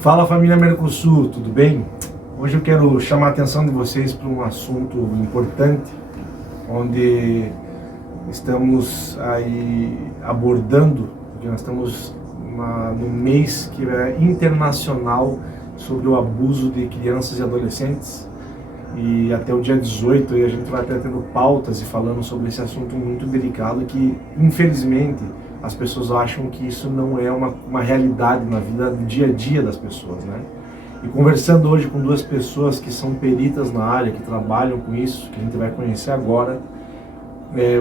Fala família Mercosul, tudo bem? Hoje eu quero chamar a atenção de vocês para um assunto importante, onde estamos aí abordando, porque nós estamos no mês que é internacional sobre o abuso de crianças e adolescentes, e até o dia 18 aí a gente vai até tendo pautas e falando sobre esse assunto muito delicado que, infelizmente, as pessoas acham que isso não é uma realidade na vida do dia a dia das pessoas, né? E conversando hoje com duas pessoas que são peritas na área, que trabalham com isso, que a gente vai conhecer agora,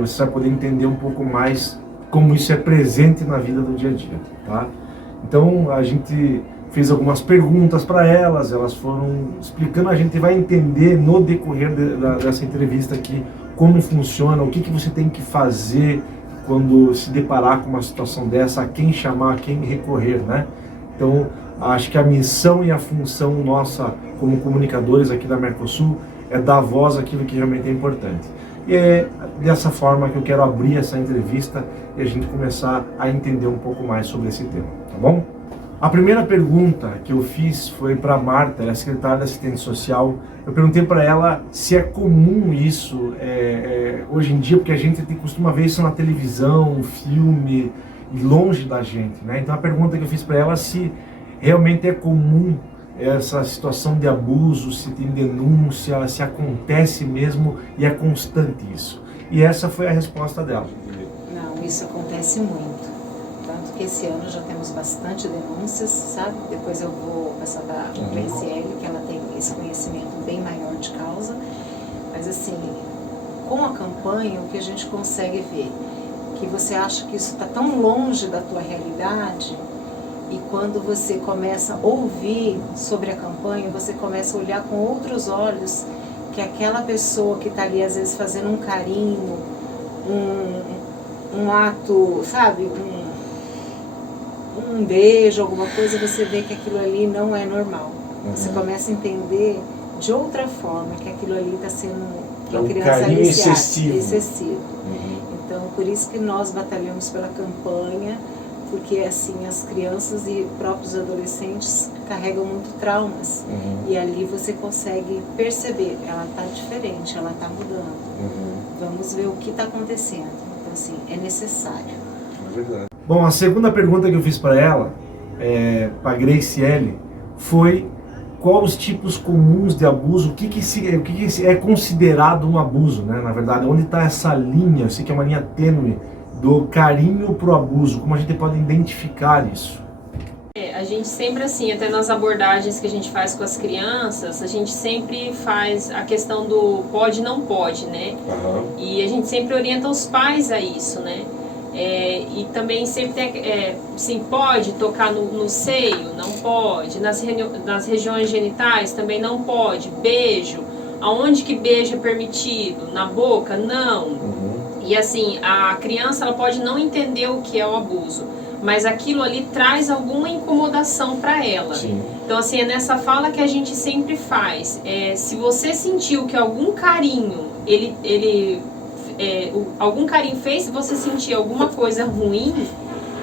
você vai poder entender um pouco mais como isso é presente na vida do dia a dia, tá? Então a gente fez algumas perguntas para elas, elas foram explicando, a gente vai entender no decorrer dessa entrevista aqui como funciona, o que você tem que fazer quando se deparar com uma situação dessa, a quem chamar, a quem recorrer, né? Então, acho que a missão e a função nossa como comunicadores aqui da Mercosul é dar voz àquilo que realmente é importante. E é dessa forma que eu quero abrir essa entrevista e a gente começar a entender um pouco mais sobre esse tema, tá bom? A primeira pergunta que eu fiz foi para a Marta, ela é secretária da Assistência Social. Eu perguntei para ela se é comum isso hoje em dia, porque a gente costuma ver isso na televisão, filme, e longe da gente, né? Então a pergunta que eu fiz para ela é se realmente é comum essa situação de abuso, se tem denúncia, se acontece mesmo e é constante isso. E essa foi a resposta dela. Não, isso acontece muito. Tanto que esse ano já temos bastante denúncias, sabe? Depois eu vou passar para a Graciele, que ela tem esse conhecimento bem maior de causa. Mas assim, com a campanha, o que a gente consegue ver, que você acha que isso está tão longe da tua realidade, e quando você começa a ouvir sobre a campanha, você começa a olhar com outros olhos que aquela pessoa que está ali às vezes fazendo um carinho, um ato, sabe, um beijo, alguma coisa, você vê que aquilo ali não é normal. Você começa a entender de outra forma que aquilo ali está sendo uma criança aliciada, excessivo. Então, por isso que nós batalhamos pela campanha, porque assim as crianças e próprios adolescentes carregam muito traumas. E ali você consegue perceber, ela está diferente, ela está mudando. Vamos ver o que está acontecendo. Então, assim, é necessário. É verdade. Bom, a segunda pergunta que eu fiz para ela, para a Graciele, foi quais os tipos comuns de abuso, o que é considerado um abuso, né? Na verdade, onde está essa linha, eu sei que é uma linha tênue, do carinho pro abuso, como a gente pode identificar isso? A gente sempre assim, até nas abordagens que a gente faz com as crianças, a gente sempre faz a questão do pode e não pode, né? E a gente sempre orienta os pais a isso, né? E também sempre tem, sim, pode tocar no seio, não pode, nas regiões genitais também não pode, beijo, aonde que beijo é permitido? Na boca? Não. E assim, a criança ela pode não entender o que é o abuso, mas aquilo ali traz alguma incomodação para ela. Sim. Então assim, é nessa fala que a gente sempre faz. Se você sentiu que algum carinho, algum carinho fez você sentir alguma coisa ruim,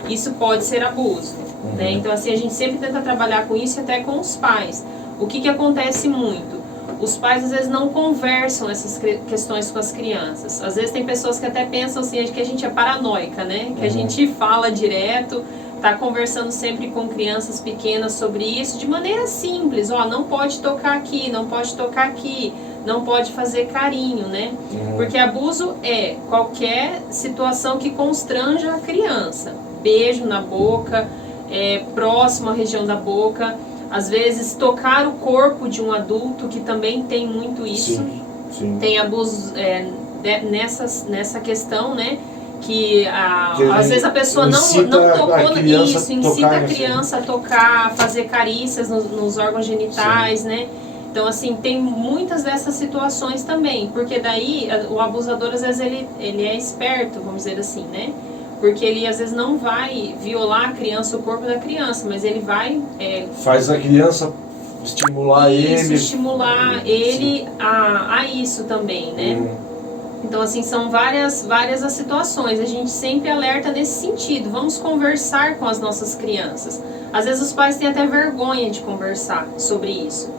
isso pode ser abuso. Né? Então assim, a gente sempre tenta trabalhar com isso até com os pais. O que acontece muito? Os pais às vezes não conversam essas questões com as crianças. Às vezes tem pessoas que até pensam assim, que a gente é paranoica, né? Que a gente fala direto, tá conversando sempre com crianças pequenas sobre isso de maneira simples. Não pode tocar aqui, não pode tocar aqui, não pode fazer carinho, né? Porque abuso é qualquer situação que constranja a criança. Beijo na boca, próximo à região da boca. Às vezes tocar o corpo de um adulto, que também tem muito isso. Sim. Tem abusos nessa questão, né? Que às vezes a pessoa não tocou nisso, incita a criança a tocar, a fazer carícias nos órgãos genitais, né? Então assim, tem muitas dessas situações também, porque daí o abusador às vezes ele é esperto, vamos dizer assim, né? Porque ele às vezes não vai violar a criança, o corpo da criança, mas ele vai... faz a criança estimular estimular ele a isso também, né? Então, assim, são várias as situações. A gente sempre alerta nesse sentido. Vamos conversar com as nossas crianças. Às vezes os pais têm até vergonha de conversar sobre isso,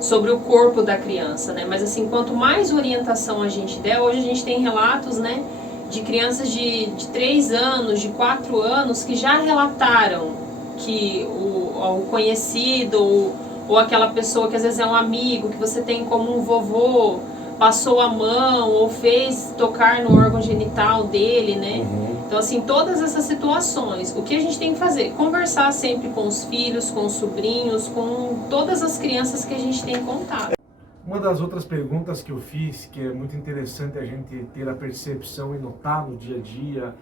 sobre o corpo da criança, né? Mas, assim, quanto mais orientação a gente der, hoje a gente tem relatos, né, de crianças de 3 anos, de 4 anos, que já relataram que o conhecido ou aquela pessoa que às vezes é um amigo, que você tem como um vovô, passou a mão ou fez tocar no órgão genital dele, né? Então, assim, todas essas situações, o que a gente tem que fazer? Conversar sempre com os filhos, com os sobrinhos, com todas as crianças que a gente tem contato. Uma das outras perguntas que eu fiz, que é muito interessante a gente ter a percepção e notar no dia a dia,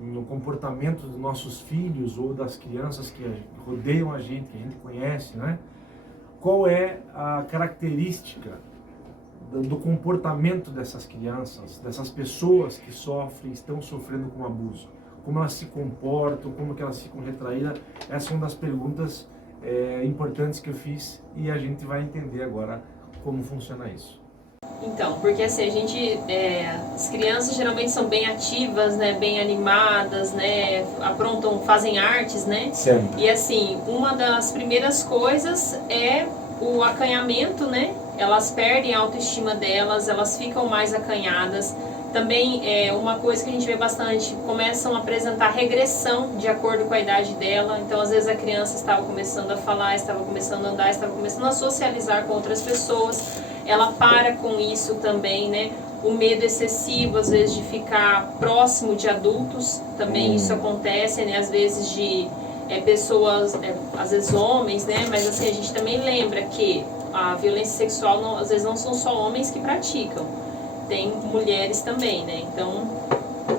no comportamento dos nossos filhos ou das crianças que rodeiam a gente, que a gente conhece, né? Qual é a característica do comportamento dessas crianças, dessas pessoas que sofrem, estão sofrendo com abuso? Como elas se comportam, como que elas ficam retraídas? Essa é uma das perguntas importantes que eu fiz e a gente vai entender agora como funciona isso. Então, porque assim, as crianças geralmente são bem ativas, né, bem animadas, né, aprontam, fazem artes, né? Sempre. E assim, uma das primeiras coisas é o acanhamento, né? Elas perdem a autoestima delas, elas ficam mais acanhadas. Também é uma coisa que a gente vê bastante, começam a apresentar regressão de acordo com a idade dela. Então, às vezes a criança estava começando a falar, estava começando a andar, estava começando a socializar com outras pessoas. Ela para com isso também, né? O medo excessivo, às vezes, de ficar próximo de adultos, também isso acontece, né? Às vezes de pessoas, às vezes homens, né? Mas assim, a gente também lembra que a violência sexual, às vezes, não são só homens que praticam. Tem mulheres também, né? Então,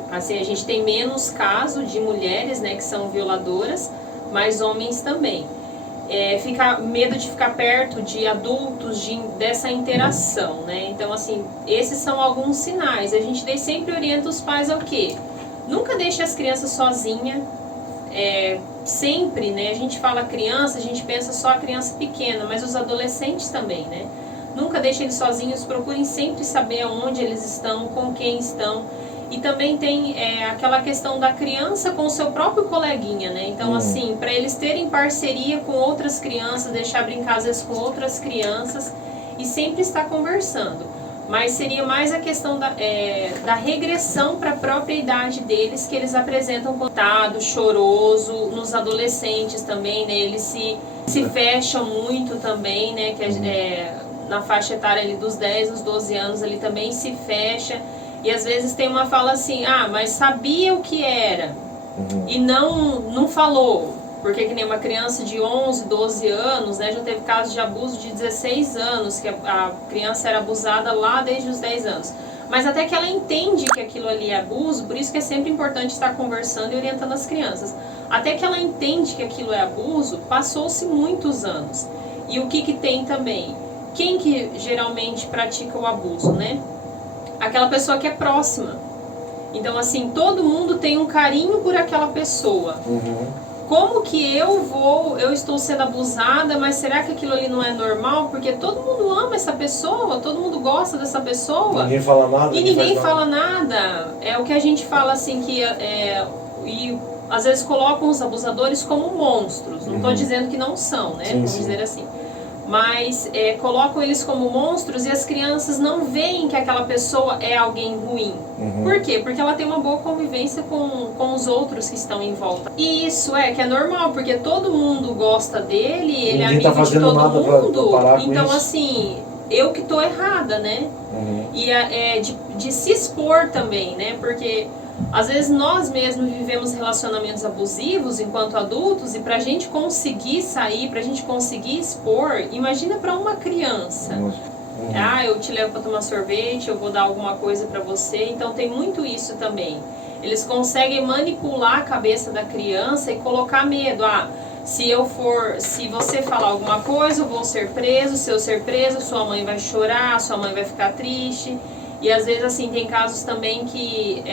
assim, a gente tem menos caso de mulheres, né, que são violadoras, mas homens também. Medo de ficar perto de adultos, dessa interação, né? Então, assim, esses são alguns sinais. A gente sempre orienta os pais ao quê? Nunca deixe as crianças sozinhas. Sempre, né? A gente fala criança, a gente pensa só a criança pequena, mas os adolescentes também, né? Nunca deixe eles sozinhos, procurem sempre saber aonde eles estão, com quem estão. E também tem aquela questão da criança com o seu próprio coleguinha, né? Então, assim, para eles terem parceria com outras crianças, deixar brincar às vezes com outras crianças e sempre estar conversando. Mas seria mais a questão da regressão para a própria idade deles, que eles apresentam contado, choroso, nos adolescentes também, né? Eles se fecham muito também, né? Na faixa etária ali dos 10 aos 12 anos, ele também se fecha. E às vezes tem uma fala assim, mas sabia o que era e não falou. Porque que nem uma criança de 11, 12 anos, né, já teve casos de abuso de 16 anos, que a criança era abusada lá desde os 10 anos. Mas até que ela entende que aquilo ali é abuso, por isso que é sempre importante estar conversando e orientando as crianças. Até que ela entende que aquilo é abuso, passou-se muitos anos. E o que tem também? Quem que geralmente pratica o abuso, né? Aquela pessoa que é próxima. Então, assim, todo mundo tem um carinho por aquela pessoa. Como que eu estou sendo abusada, mas será que aquilo ali não é normal? Porque todo mundo ama essa pessoa, todo mundo gosta dessa pessoa. Ninguém fala nada. E ninguém fala nada. É o que a gente fala assim, e às vezes colocam os abusadores como monstros. Não estou dizendo que não são, né? Vamos dizer assim. Mas colocam eles como monstros e as crianças não veem que aquela pessoa é alguém ruim. Por quê? Porque ela tem uma boa convivência com os outros que estão em volta. E isso que é normal, porque todo mundo gosta dele, ele é amigo de todo mundo. Então, assim, eu que tô errada, né? E de se expor também, né? Porque às vezes nós mesmos vivemos relacionamentos abusivos enquanto adultos e pra gente conseguir sair, pra gente conseguir expor, imagina pra uma criança. Eu te levo pra tomar sorvete, eu vou dar alguma coisa pra você. Então tem muito isso também. Eles conseguem manipular a cabeça da criança e colocar medo. Se você falar alguma coisa, eu vou ser preso. Se eu ser preso, sua mãe vai chorar, sua mãe vai ficar triste. E às vezes, assim, tem casos também que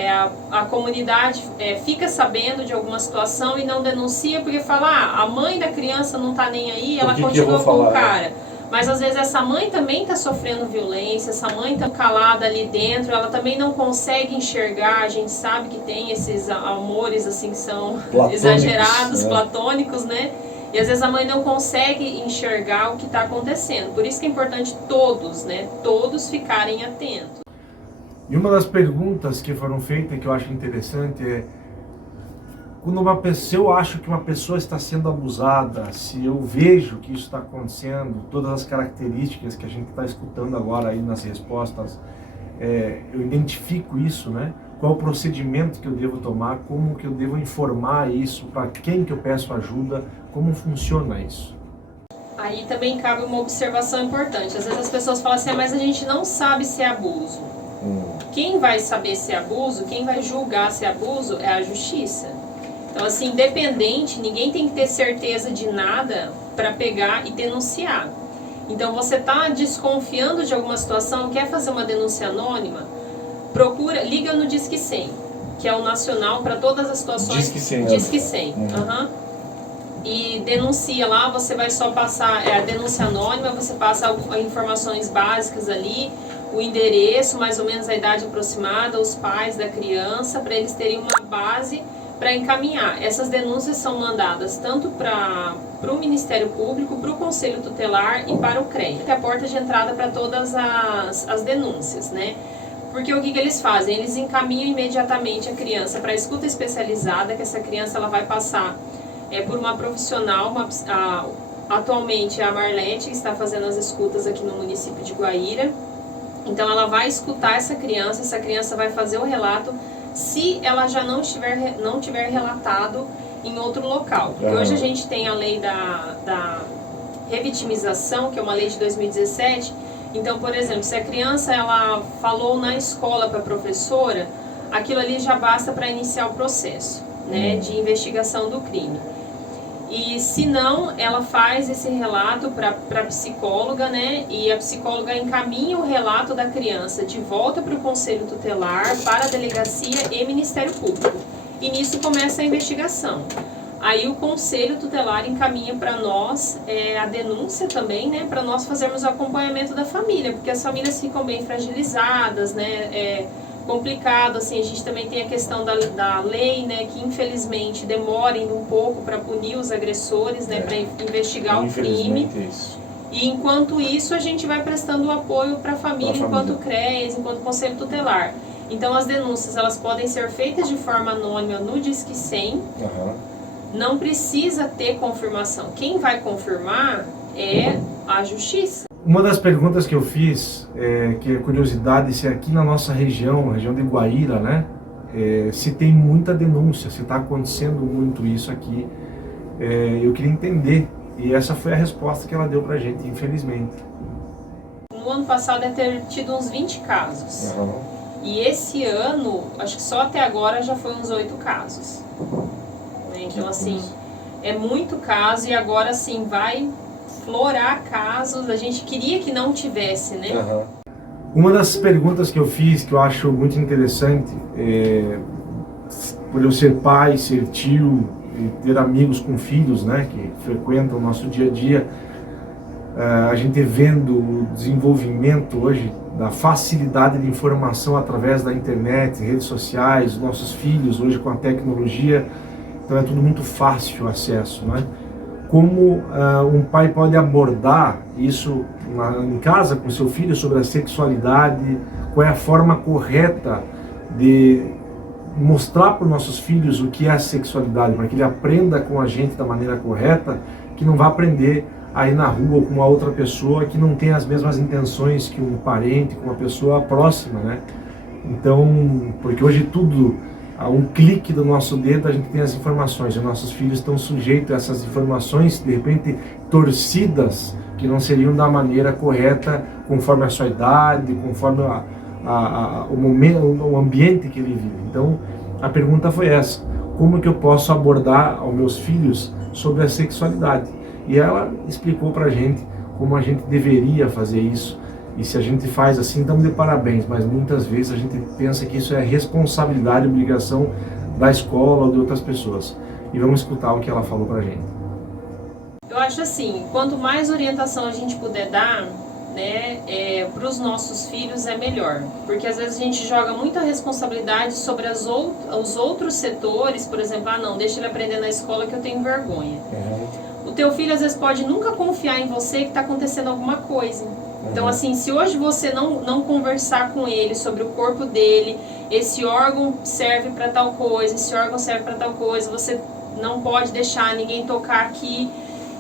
a comunidade fica sabendo de alguma situação e não denuncia porque fala, a mãe da criança não tá nem aí, ela continua com o cara. Mas às vezes essa mãe também está sofrendo violência, essa mãe está calada ali dentro, ela também não consegue enxergar, a gente sabe que tem esses amores assim que são platônicos, exagerados, né? Platônicos, né? E às vezes a mãe não consegue enxergar o que está acontecendo. Por isso que é importante todos, né? Todos ficarem atentos. E uma das perguntas que foram feitas, que eu acho interessante, é quando se eu acho que uma pessoa está sendo abusada, se eu vejo que isso está acontecendo, todas as características que a gente está escutando agora aí nas respostas, eu identifico isso, né? Qual o procedimento que eu devo tomar, como que eu devo informar isso, para quem que eu peço ajuda, como funciona isso? Aí também cabe uma observação importante. Às vezes as pessoas falam assim, mas a gente não sabe se é abuso. Quem vai saber se é abuso, quem vai julgar se é abuso é a justiça. Então, assim, independente, ninguém tem que ter certeza de nada para pegar e denunciar. Então, você está desconfiando de alguma situação, quer fazer uma denúncia anônima, liga no Disque 100, que é o nacional para todas as situações. Disque 100. Disque 100. E denuncia lá, você vai só passar a denúncia anônima, você passa informações básicas ali, o endereço, mais ou menos a idade aproximada, os pais da criança, para eles terem uma base para encaminhar. Essas denúncias são mandadas tanto para o Ministério Público, para o Conselho Tutelar e para o CREA, que é a porta de entrada para todas as denúncias, né? Porque o que eles fazem? Eles encaminham imediatamente a criança para a escuta especializada, que essa criança ela vai passar por uma profissional, atualmente é a Marlete, que está fazendo as escutas aqui no município de Guaíra. Então ela vai escutar essa criança vai fazer o relato, se ela já não tiver relatado em outro local. Porque hoje a gente tem a lei da revitimização, que é uma lei de 2017. Então, por exemplo, se a criança ela falou na escola para a professora, aquilo ali já basta para iniciar o processo, né, de investigação do crime. E se não, ela faz esse relato para a psicóloga, né? E a psicóloga encaminha o relato da criança de volta para o Conselho Tutelar, para a Delegacia e Ministério Público. E nisso começa a investigação. Aí o Conselho Tutelar encaminha para nós a denúncia também, né? Para nós fazermos o acompanhamento da família, porque as famílias ficam bem fragilizadas, né? Complicado, assim, a gente também tem a questão da lei, né, que infelizmente demora ainda um pouco para punir os agressores, né, para investigar o crime. Isso. E enquanto isso a gente vai prestando o apoio para a família enquanto CREAS, enquanto Conselho Tutelar. Então as denúncias elas podem ser feitas de forma anônima no Disque 100, não precisa ter confirmação. Quem vai confirmar é a Justiça. Uma das perguntas que eu fiz, que é curiosidade, se aqui na nossa região de Guaíra, né, se tem muita denúncia, se está acontecendo muito isso aqui. Eu queria entender, e essa foi a resposta que ela deu pra gente, infelizmente. No ano passado deve ter tido uns 20 casos. E esse ano, acho que só até agora já foi uns 8 casos. Então, assim, é muito caso e agora, assim, vai florar casos, a gente queria que não tivesse, né? Uma das perguntas que eu fiz, que eu acho muito interessante, por eu ser pai, ser tio, e ter amigos com filhos, né, que frequentam o nosso dia a dia, a gente vendo o desenvolvimento hoje da facilidade de informação através da internet, redes sociais, nossos filhos hoje com a tecnologia, então é tudo muito fácil o acesso, né? Como um pai pode abordar isso em casa com seu filho sobre a sexualidade, qual é a forma correta de mostrar para os nossos filhos o que é a sexualidade, para que ele aprenda com a gente da maneira correta, que não vá aprender aí na rua com uma outra pessoa que não tem as mesmas intenções que um parente, com uma pessoa próxima, né? Então, porque hoje tudo, a um clique do nosso dedo a gente tem as informações, e nossos filhos estão sujeitos a essas informações, de repente torcidas, que não seriam da maneira correta, conforme a sua idade, conforme o momento, o ambiente que ele vive. Então, a pergunta foi essa: como que eu posso abordar aos meus filhos sobre a sexualidade? E ela explicou pra gente como a gente deveria fazer isso. E se a gente faz assim, estamos de parabéns, mas muitas vezes a gente pensa que isso é responsabilidade, obrigação da escola ou de outras pessoas. E vamos escutar o que ela falou pra gente. Eu acho assim, quanto mais orientação a gente puder dar, né, para os nossos filhos é melhor. Porque às vezes a gente joga muita responsabilidade sobre os outros setores, por exemplo, não, deixa ele aprender na escola que eu tenho vergonha. O teu filho às vezes pode nunca confiar em você que está acontecendo alguma coisa. Então assim, se hoje você não conversar com ele sobre o corpo dele, esse órgão serve para tal coisa, esse órgão serve para tal coisa, você não pode deixar ninguém tocar aqui.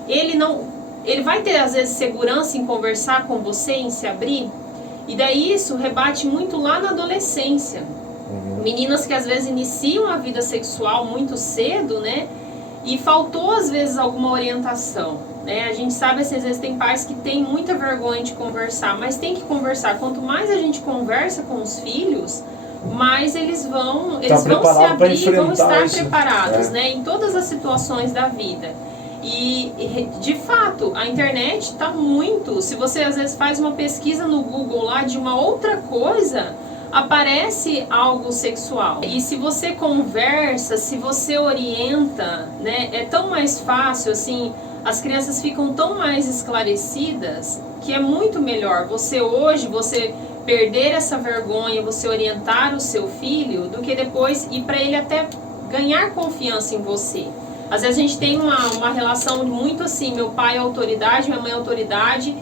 Ele vai ter às vezes segurança em conversar com você, em se abrir, e daí isso rebate muito lá na adolescência. Meninas que às vezes iniciam a vida sexual muito cedo, né? E faltou às vezes alguma orientação, né? A gente sabe assim, às vezes tem pais que têm muita vergonha de conversar, mas tem que conversar. Quanto mais a gente conversa com os filhos, mais eles vão se abrir e vão estar preparados, né? Em todas as situações da vida. E, de fato, a internet está muito... Se você, às vezes, faz uma pesquisa no Google lá de uma outra coisa, aparece algo sexual. E se você conversa, se você orienta, né, é tão mais fácil, assim, as crianças ficam tão mais esclarecidas que é muito melhor você perder essa vergonha, você orientar o seu filho, do que depois ir para ele até ganhar confiança em você. Às vezes a gente tem uma relação muito assim, meu pai é autoridade, minha mãe é autoridade,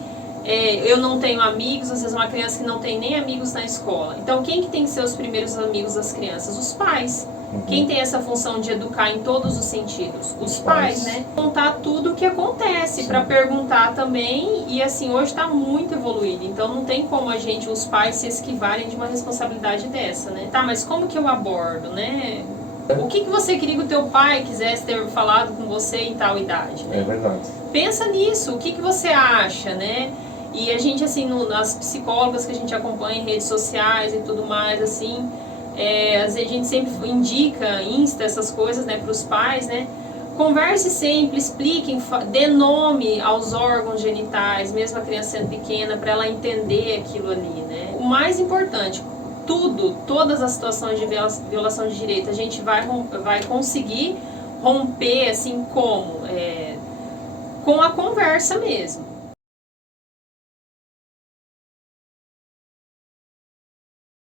eu não tenho amigos, às vezes uma criança que não tem nem amigos na escola. Então quem que tem que ser os primeiros amigos das crianças? Os pais. Quem tem essa função de educar em todos os sentidos? Os pais, né? Contar tudo o que acontece, para perguntar também, e assim, hoje está muito evoluído, então não tem como os pais se esquivarem de uma responsabilidade dessa, né? Tá, mas como que eu abordo, né? O que você queria que o teu pai quisesse ter falado com você em tal idade, né? É verdade. Pensa nisso, o que você acha, né? E a gente, assim, nas psicólogas que a gente acompanha em redes sociais e tudo mais, assim, a gente sempre insta essas coisas, né, para os pais, né? Converse sempre, expliquem, dê nome aos órgãos genitais, mesmo a criança sendo pequena, para ela entender aquilo ali, né? O mais importante, todas as situações de violação de direito, a gente vai conseguir romper, assim, como? Com a conversa mesmo.